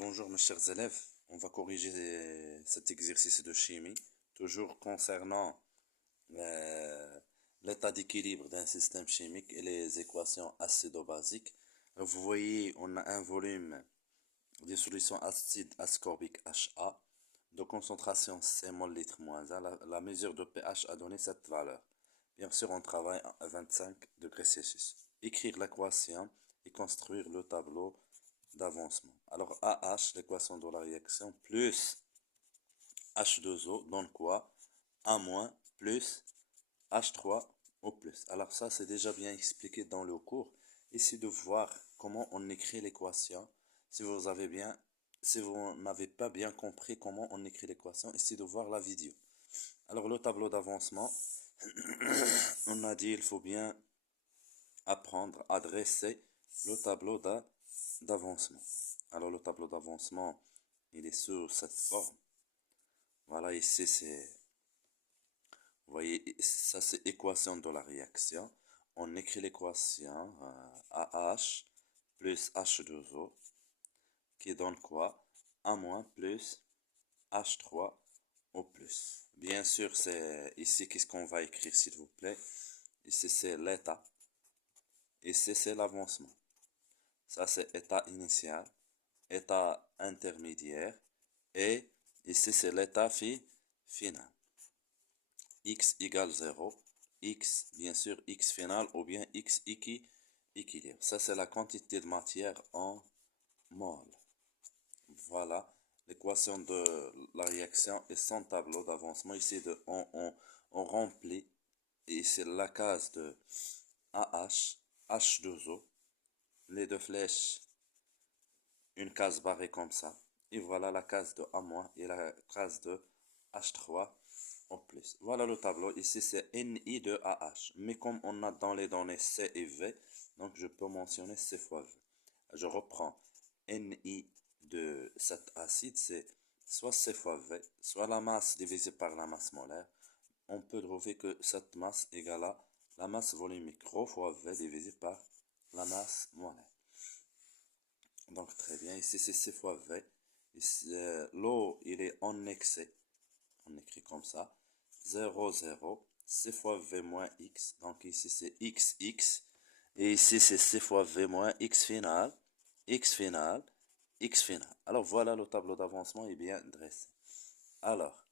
Bonjour mes chers élèves, on va corriger cet exercice de chimie, toujours concernant euh, l'état d'équilibre d'un système chimique et les équations acido-basiques. Alors, vous voyez, on a un volume de solution acide ascorbique HA de concentration C mol litre moins 1. La mesure de pH a donné cette valeur. Bien sûr, on travaille à 25 degrés Celsius. Écrire l'équation et construire le tableau d'avancement. Alors AH, l'équation de la réaction, plus H2O donne quoi? A moins plus H3 au plus. Alors ça, c'est déjà bien expliqué dans le cours. Ici de voir comment on écrit l'équation. Si vous avez bien, si vous n'avez pas bien compris comment on écrit l'équation, ici de voir la vidéo. Alors le tableau d'avancement, on a dit il faut bien apprendre à dresser le tableau d'avancement. Alors le tableau d'avancement, il est sur cette forme. Voilà, ici c'est, vous voyez, ça c'est équation de la réaction. On écrit l'équation AH plus H2O qui donne quoi? A moins plus H3 au plus. Bien sûr, c'est ici qu'est-ce qu'on va écrire s'il vous plaît. Ici c'est l'état. Ici c'est l'avancement. Ça c'est état initial, état intermédiaire et ici c'est l'état final. X égale 0, X bien sûr X final ou bien X équilibre. Ça c'est la quantité de matière en mol. Voilà l'équation de la réaction et son tableau d'avancement. Ici on remplit et c'est la case de AH, H2O, les deux flèches, une case barrée comme ça. Et voilà la case de A- et la case de H3 en plus. Voilà le tableau. Ici, c'est Ni de AH. Mais comme on a dans les données C et V, donc je peux mentionner C fois V. Je reprends Ni de cet acide, c'est soit C fois V, soit la masse divisée par la masse molaire. On peut trouver que cette masse égale à la masse volumique ρ fois V divisé par la masse molaire. Donc très bien, ici c'est C fois V. L'eau, il est en excès. On écrit comme ça. 0, 0. C fois V moins X. Donc ici c'est XX. Et ici c'est C fois V moins X final. X final. X final. Alors voilà, le tableau d'avancement est bien dressé. Alors,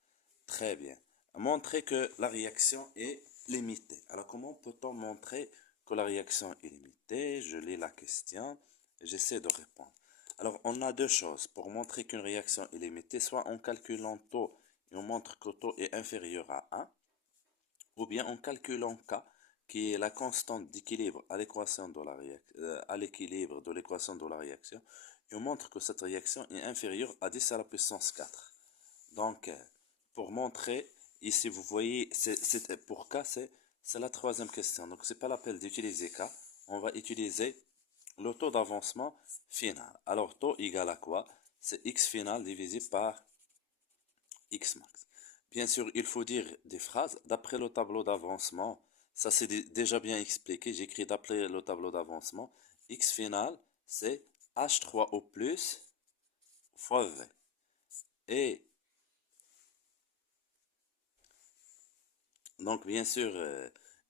très bien. Montrer que la réaction est limitée. Alors comment peut-on montrer que la réaction est limitée? Je lis la question et j'essaie de répondre. Alors on a deux choses. Pour montrer qu'une réaction est limitée, soit en calculant taux et on montre que taux est inférieur à 1, ou bien en calculant K, qui est la constante d'équilibre à l'équation de la à l'équilibre de l'équation de la réaction, et on montre que cette réaction est inférieure à 10 à la puissance 4. Donc, pour montrer, ici vous voyez, pour K, c'est la troisième question. Donc, c'est pas la peine d'utiliser K. On va utiliser le taux d'avancement final. Alors, taux égale à quoi? C'est X final divisé par X max. Bien sûr, il faut dire des phrases d'après le tableau d'avancement. Ça, c'est déjà bien expliqué. J'écris d'après le tableau d'avancement. X final, c'est H3 au plus fois V. Et donc, bien sûr,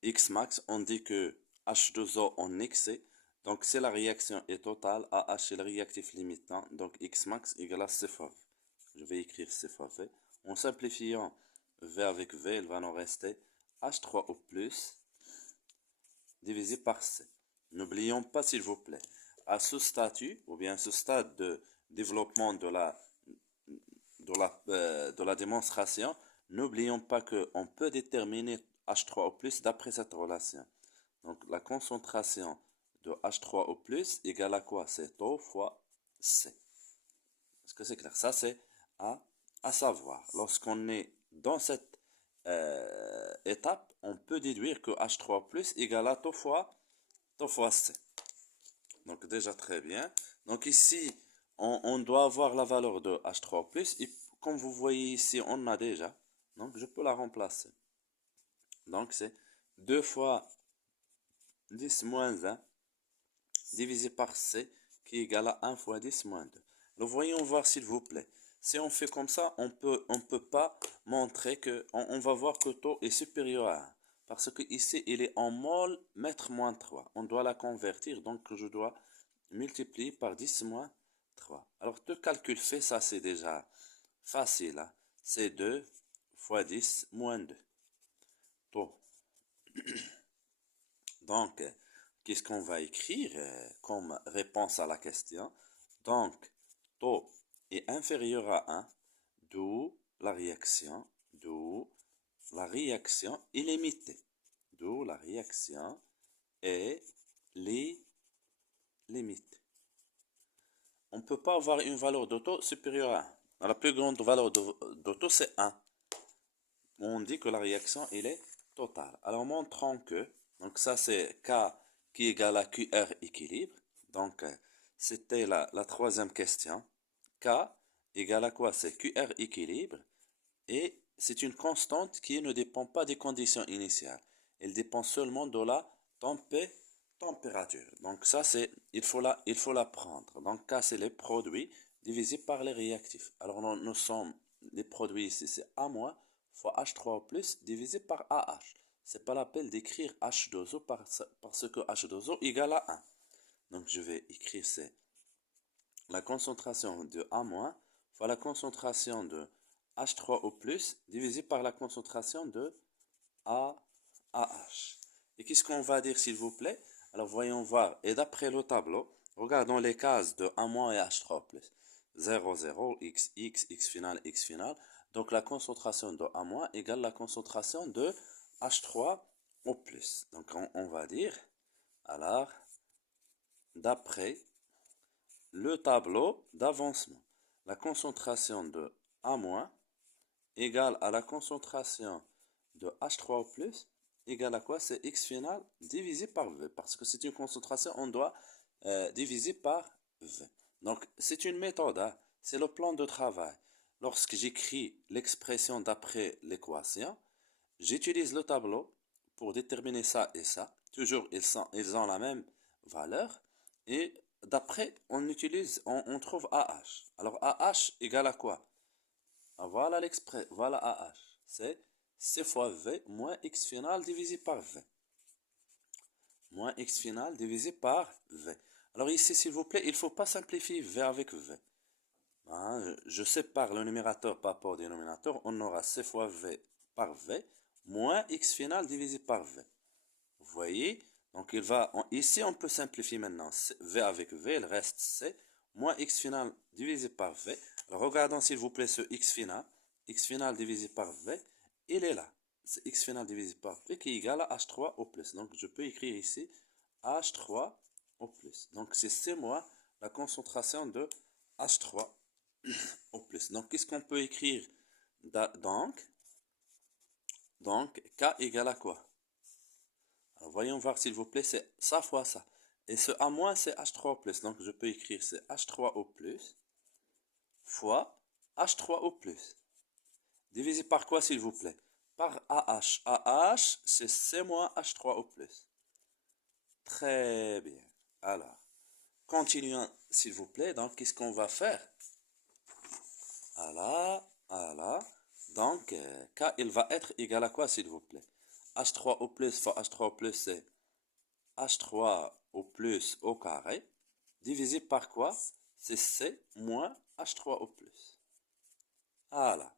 X max, on dit que H2O en excès. Donc, si la réaction est totale, AH est le réactif limitant. Donc, X max égale à C fois V. Je vais écrire C fois V. En simplifiant V avec V, il va nous rester H3O plus divisé par C. N'oublions pas, s'il vous plaît, à ce statut, ou bien à ce stade de développement de la démonstration, n'oublions pas qu'on peut déterminer H3 au plus d'après cette relation. Donc la concentration de H3 au plus égale à quoi? C'est O fois C. Est-ce que c'est clair? Ça c'est à savoir. Lorsqu'on est dans cette étape, on peut déduire que H3 plus égale à T fois C. Donc déjà très bien. Donc ici, on doit avoir la valeur de H3 plus. Et comme vous voyez ici, on a déjà. Donc je peux la remplacer. Donc c'est 2 fois 10 moins 1 divisé par C qui est égal à 1 fois 10 moins 2. Alors, voyons voir s'il vous plaît. Si on fait comme ça, on peut pas montrer que, on va voir que taux est supérieur à 1. Parce que ici, il est en mol mètre moins 3. On doit la convertir, donc je dois multiplier par 10 moins 3. Alors, te calcul fait, ça c'est déjà facile. Hein. C'est 2 fois 10 moins 2. Taux. Donc, qu'est-ce qu'on va écrire comme réponse à la question? Donc, taux est inférieur à 1, d'où la réaction est limitée. D'où la réaction est limitée. On ne peut pas avoir une valeur de taux supérieure à 1. La plus grande valeur de taux, c'est 1. On dit que la réaction, elle est totale. Alors, montrons que, donc ça c'est K qui est égal à QR équilibre. Donc, c'était la troisième question. K égale à quoi? C'est QR équilibre. Et c'est une constante qui ne dépend pas des conditions initiales. Elle dépend seulement de la température. Donc ça, il faut la prendre. Donc K, c'est les produits divisés par les réactifs. Alors nous sommes, les produits ici, c'est A- fois H3O+, divisé par AH. C'est pas la peine d'écrire H2O parce que H2O égale à 1. Donc je vais écrire, c'est la concentration de A- fois la concentration de H3O+, divisé par la concentration de AH. Et qu'est-ce qu'on va dire, s'il vous plaît? Alors, voyons voir. Et d'après le tableau, regardons les cases de A- et H3O+. 0, 0, X, X, X final, X final. Donc, la concentration de A- égale la concentration de H3O+. Donc, on va dire, alors, d'après le tableau d'avancement, la concentration de A- égale à la concentration de H3O+, égale à quoi? C'est X final divisé par V. Parce que c'est une concentration, on doit diviser par V. Donc, c'est une méthode, hein? C'est le plan de travail. Lorsque j'écris l'expression d'après l'équation, j'utilise le tableau pour déterminer ça et ça. Toujours, ils ont la même valeur. Et d'après, on trouve AH. Alors, AH égale à quoi? Voilà l'expression, voilà AH. C'est C fois V moins X final divisé par V. Moins X final divisé par V. Alors ici, s'il vous plaît, il ne faut pas simplifier V avec V. Hein, je sépare le numérateur par rapport au dénominateur. On aura C fois V par V moins X final divisé par V. Vous voyez? Donc ici, on peut simplifier maintenant. V avec V, il reste C moins X final divisé par V. Alors, regardons s'il vous plaît ce X final. X final divisé par V, il est là. C'est X final divisé par V qui est égal à H3 au plus. Donc, je peux écrire ici H3 au plus. Donc, c'est C moins la concentration de H3 au plus. Donc, qu'est-ce qu'on peut écrire? Donc, K égale à quoi? Alors, voyons voir s'il vous plaît, c'est ça fois ça. Et ce A-, c'est H3O+. Donc, je peux écrire c'est H3O+, fois H3O+. Divisé par quoi, s'il vous plaît? Par AH. AH, c'est C moins H3O+. Très bien. Alors, continuons, s'il vous plaît. Donc, qu'est-ce qu'on va faire? Voilà. Donc, K, il va être égal à quoi, s'il vous plaît? H3O+, fois H3O+, c'est H3 au plus au carré, divisé par quoi? C'est C moins H3 au plus. Voilà.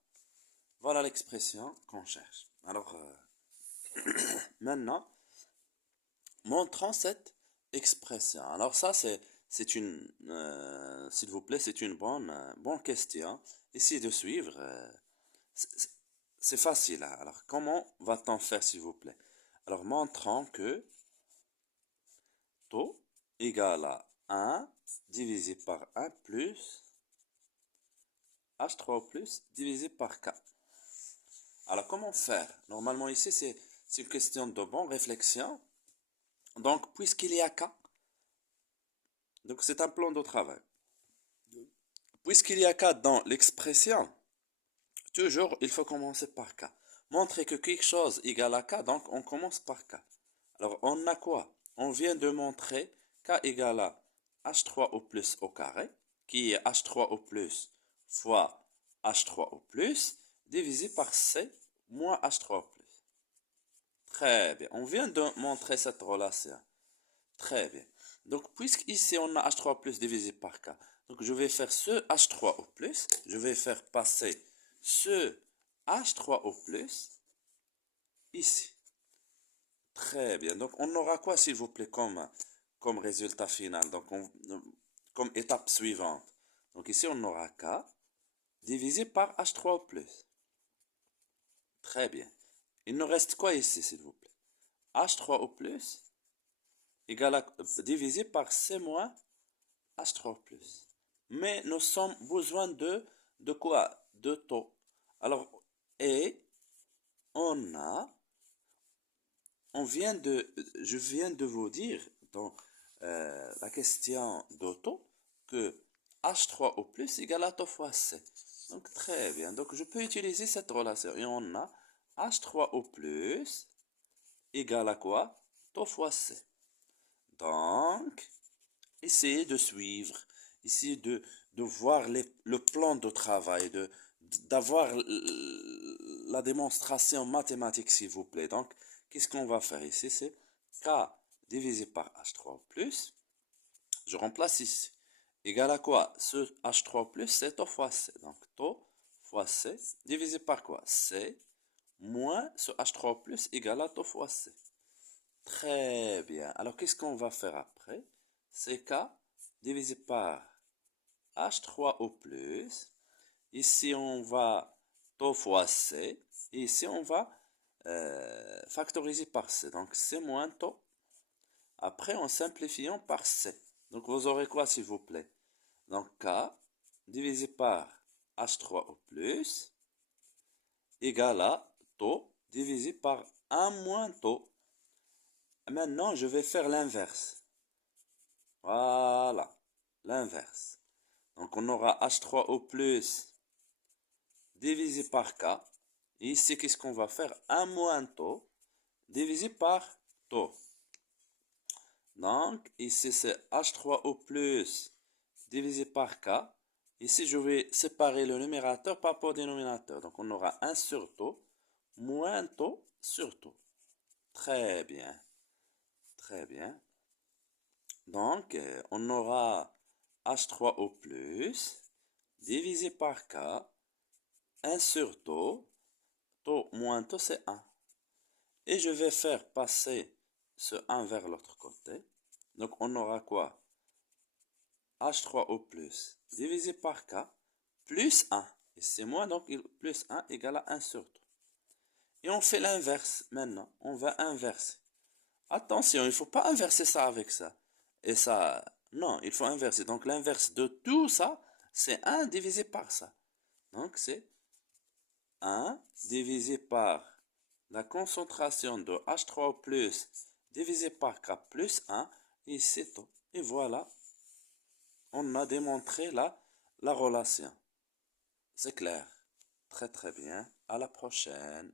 Voilà l'expression qu'on cherche. Alors, maintenant, montrons cette expression. Alors ça, c'est une, s'il vous plaît, c'est une bonne question. Essayez de suivre. C'est facile. Hein. Alors, comment va-t-on faire, s'il vous plaît? Alors, montrons que taux égale à 1 divisé par 1 plus H3 plus divisé par K. Alors, comment faire? Normalement, ici, c'est une question de bonne réflexion. Donc, puisqu'il y a K, donc c'est un plan de travail. Puisqu'il y a K dans l'expression, toujours, il faut commencer par K. Montrer que quelque chose égale à K, donc on commence par K. Alors, on a quoi? On vient de montrer K égale à H3 au plus au carré, qui est H3O plus fois H3O plus divisé par C moins H3O plus. Très bien. On vient de montrer cette relation. Très bien. Donc, puisque ici on a H3 plus divisé par K, donc je vais faire ce H3O plus, je vais faire passer ce H3O plus ici. Très bien. Donc, on aura quoi, s'il vous plaît, comme résultat final, donc comme étape suivante. Donc, ici, on aura K divisé par H3O plus. Très bien. Il nous reste quoi ici, s'il vous plaît? H3O plus égale à, divisé par C moins H3 plus. Mais nous avons besoin de quoi? De taux. Alors, et je viens de vous dire dans la question d'auto que H3O plus égale à taux fois C. Donc, très bien. Donc, je peux utiliser cette relation. Et on a H3O plus égale à quoi? Taux fois C. Donc, essayez de suivre, essayez de voir le plan de travail, d'avoir la démonstration mathématique, s'il vous plaît. Donc, qu'est-ce qu'on va faire ici? C'est K divisé par H3 plus. Je remplace ici. Égal à quoi? Ce H3 plus, c'est tau fois C. Donc, tau fois C divisé par quoi? C moins ce H3 plus égal à tau fois C. Très bien. Alors, qu'est-ce qu'on va faire après? C'est K divisé par H3O plus. Ici, on va tau fois C. Et ici, on va factoriser par C. Donc, C moins tau. Après, en simplifiant par C. Donc, vous aurez quoi, s'il vous plaît? Donc, K divisé par H3O plus égale à tau divisé par 1 moins tau. Maintenant, je vais faire l'inverse. Voilà, l'inverse. Donc, on aura H3O plus divisé par K. Et ici, qu'est-ce qu'on va faire? 1 moins tau divisé par tau. Donc, ici, c'est H3O plus divisé par K. Ici, je vais séparer le numérateur par rapport au dénominateur. Donc, on aura 1 sur tau moins tau sur tau. Très bien. Très bien. Donc, on aura H3O plus divisé par K, 1 sur tau, tau moins tau c'est 1. Et je vais faire passer ce 1 vers l'autre côté. Donc, on aura quoi? H3O plus divisé par K plus 1. Et c'est moins, donc plus 1 égale à 1 sur tau. Et on fait l'inverse maintenant. On va inverser. Attention, il ne faut pas inverser ça avec ça. Et ça, non, il faut inverser. Donc l'inverse de tout ça, c'est 1 divisé par ça. Donc c'est 1 divisé par la concentration de H3O plus divisé par K plus 1. Et c'est tout. Et voilà, on a démontré la relation. C'est clair. Très très bien. À la prochaine.